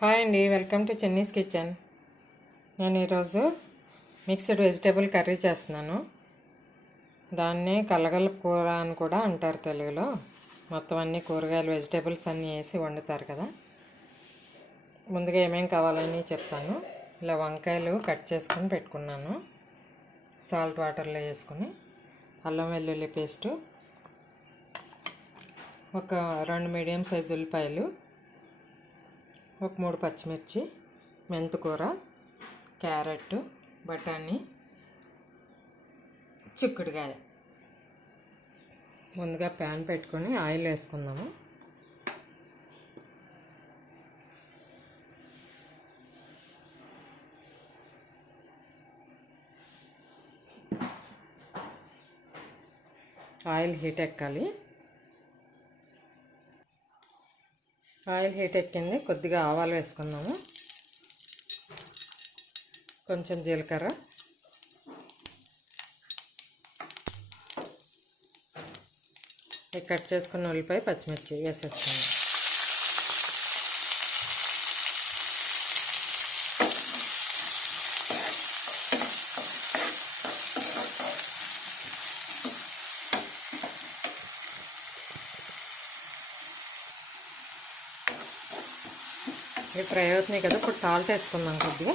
Hi అండి, welcome to చెన్నీస్ kitchen. నేను ఈరోజు మిక్స్డ్ వెజిటేబుల్ కర్రీ చేస్తున్నాను. దాన్ని కలగల కూర అని కూడా అంటారు తెలుగులో. మొత్తం అన్ని కూరగాయలు వెజిటేబుల్స్ అన్నీ వేసి వండుతారు కదా. ముందుగా ఏమేమి కావాలని చెప్తాను. ఇలా వంకాయలు కట్ చేసుకొని పెట్టుకున్నాను, సాల్ట్ వాటర్లో వేసుకొని. అల్లం వెల్లుల్లి పేస్టు, ఒక 2 మీడియం సైజు ఉల్లిపాయలు, ఒక 3 పచ్చిమిర్చి, మెంతికూర, క్యారెట్, బఠానీ, చిక్కుడుకాయ. ముందుగా ప్యాన్ పెట్టుకొని ఆయిల్ వేసుకుందాము. ఆయిల్ హీట్ ఎక్కాలి. ఆయిల్ హీట్ ఎక్కింది, కొద్దిగా ఆవాలు వేసుకుందాము, కొంచెం జీలకర్ర, కట్ చేసుకున్న ఉల్లిపాయ, పచ్చిమిర్చి వేసేసుకుందాం. ఇవి ఫ్రై అవుతున్నాయి కదా, ఇప్పుడు సాల్ట్ వేసుకుందాం కొద్దిగా.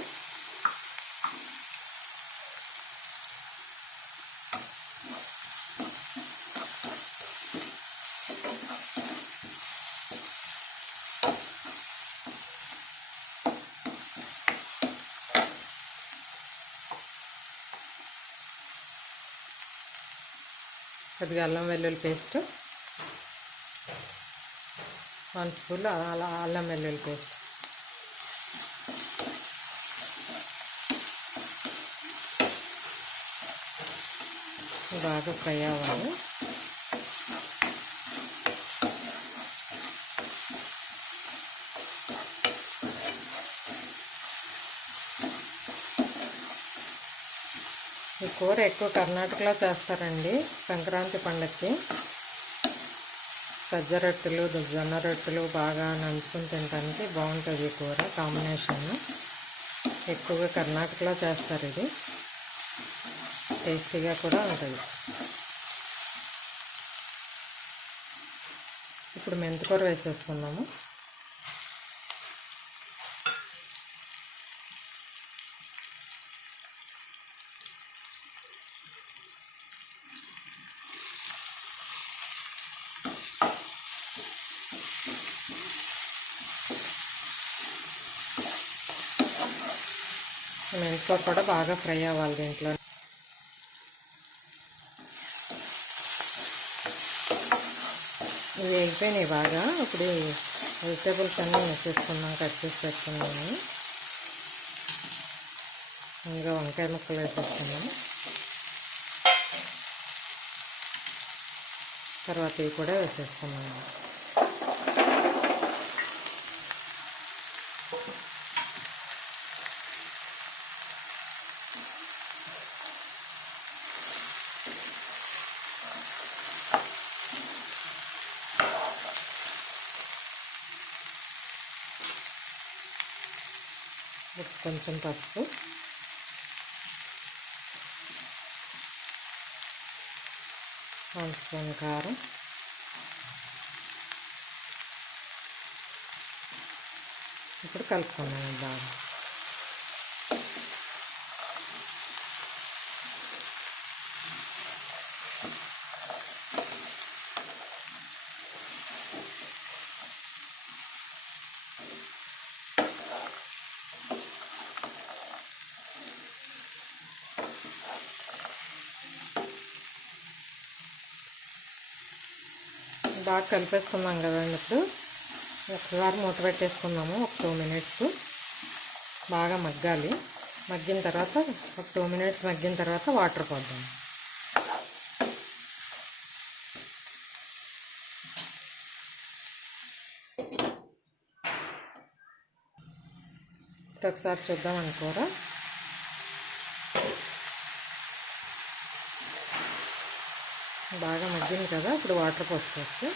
కొద్దిగా అల్లం వెల్లుల్లి పేస్ట్, 1 స్పూన్ అల్లం వెల్లుల్లి పేస్ట్. బాగా ఫ్రై అవ్వాలి. ఈ కూర ఎక్కువ కర్ణాటకలో చేస్తారండి సంక్రాంతి పండగకి. సజ్జ రొట్టెలు, జొన్న రొట్టెలు బాగా నంచుకుని తినడానికి బాగుంటుంది ఈ కూర కాంబినేషన్. ఎక్కువగా కర్ణాటకలో చేస్తారు. ఇది టేస్టీగా కూడా ఉంటుంది. ఇప్పుడు మెంతికూర వేసేసుకుందాము. మెంతికూర కూడా బాగా ఫ్రై అవ్వాలి దీంట్లో. ఇవి అయిపోయినాయి బాగా. ఇప్పుడు వెజిటేబుల్స్ అన్నీ వేసేసుకున్నాం, కట్ చేసి పెట్టుకున్నాము. ఇంకా వంకాయ ముక్కలు వేసేసుకున్నాము. తర్వాత ఇవి కూడా వేసేసుకున్నాము. కొంచెం పసుపు, వన్ స్పూన్ కారం, ఇప్పుడు కలుపుకున్నాము బాగా. బాగా కలిపేసుకున్నాం కదండి. ఇప్పుడు ఒకసారి మూత పెట్టేసుకుందాము. ఒక 2 మినిట్స్ బాగా మగ్గాలి. మగ్గిన తర్వాత ఒక 2 మినిట్స్ మగ్గిన తర్వాత వాటర్ పోద్దాం. ఇప్పుడు ఒకసారి చూద్దాం అనుకోర. బాగా మగ్గింది కదా, ఇప్పుడు వాటర్ పోసుకోవచ్చు.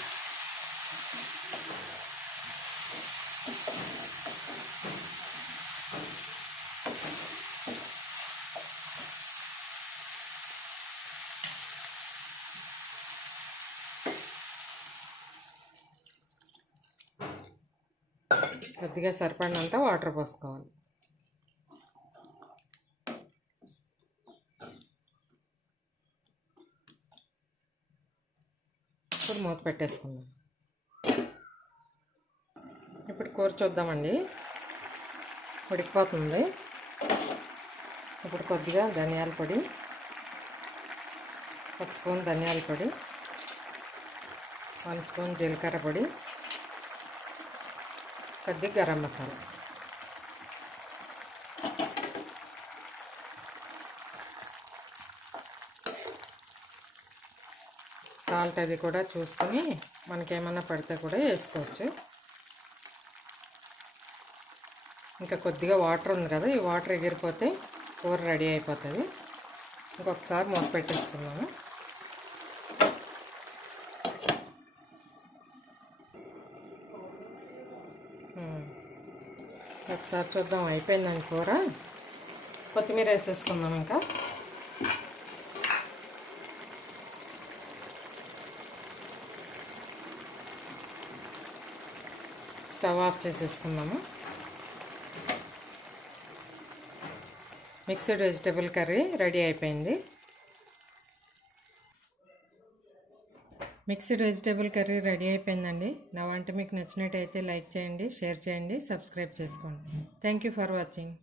కొద్దిగా సరిపడినంత వాటర్ పోసుకోవాలి. ఇప్పుడు మూత పెట్టేసుకుందాం. ఇప్పుడు కూర చూద్దామండి. ఉడికిపోతుంది. ఇప్పుడు కొద్దిగా ధనియాల పొడి, 1 స్పూన్ ధనియాల పొడి, 1 స్పూన్ జీలకర్ర పొడి, కొద్దిగా గరం మసాలా, సాల్ట్ అది కూడా చూసుకొని మనకేమన్నా పడితే కూడా వేసుకోవచ్చు. ఇంకా కొద్దిగా వాటర్ ఉంది కదా, ఈ వాటర్ ఎగిరిపోతే కూర రెడీ అయిపోతుంది. ఇంకొకసారి మూత పెట్టేసుకున్నాము. ఒకసారి చూద్దాం, అయిపోయిందండి కూర. కొత్తిమీర వేసేసుకుందాం. ఇంకా స్టవ్ ఆఫ్ చేసేసుకుందాము. మిక్స్డ్ వెజిటేబుల్ కర్రీ రెడీ అయిపోయింది. మిక్స్డ్ వెజిటేబుల్ కర్రీ రెడీ అయిపోయిందండి. నా వంట మీకు నచ్చినట్టయితే లైక్ చేయండి, షేర్ చేయండి, సబ్స్క్రైబ్ చేసుకోండి. Thank you for watching.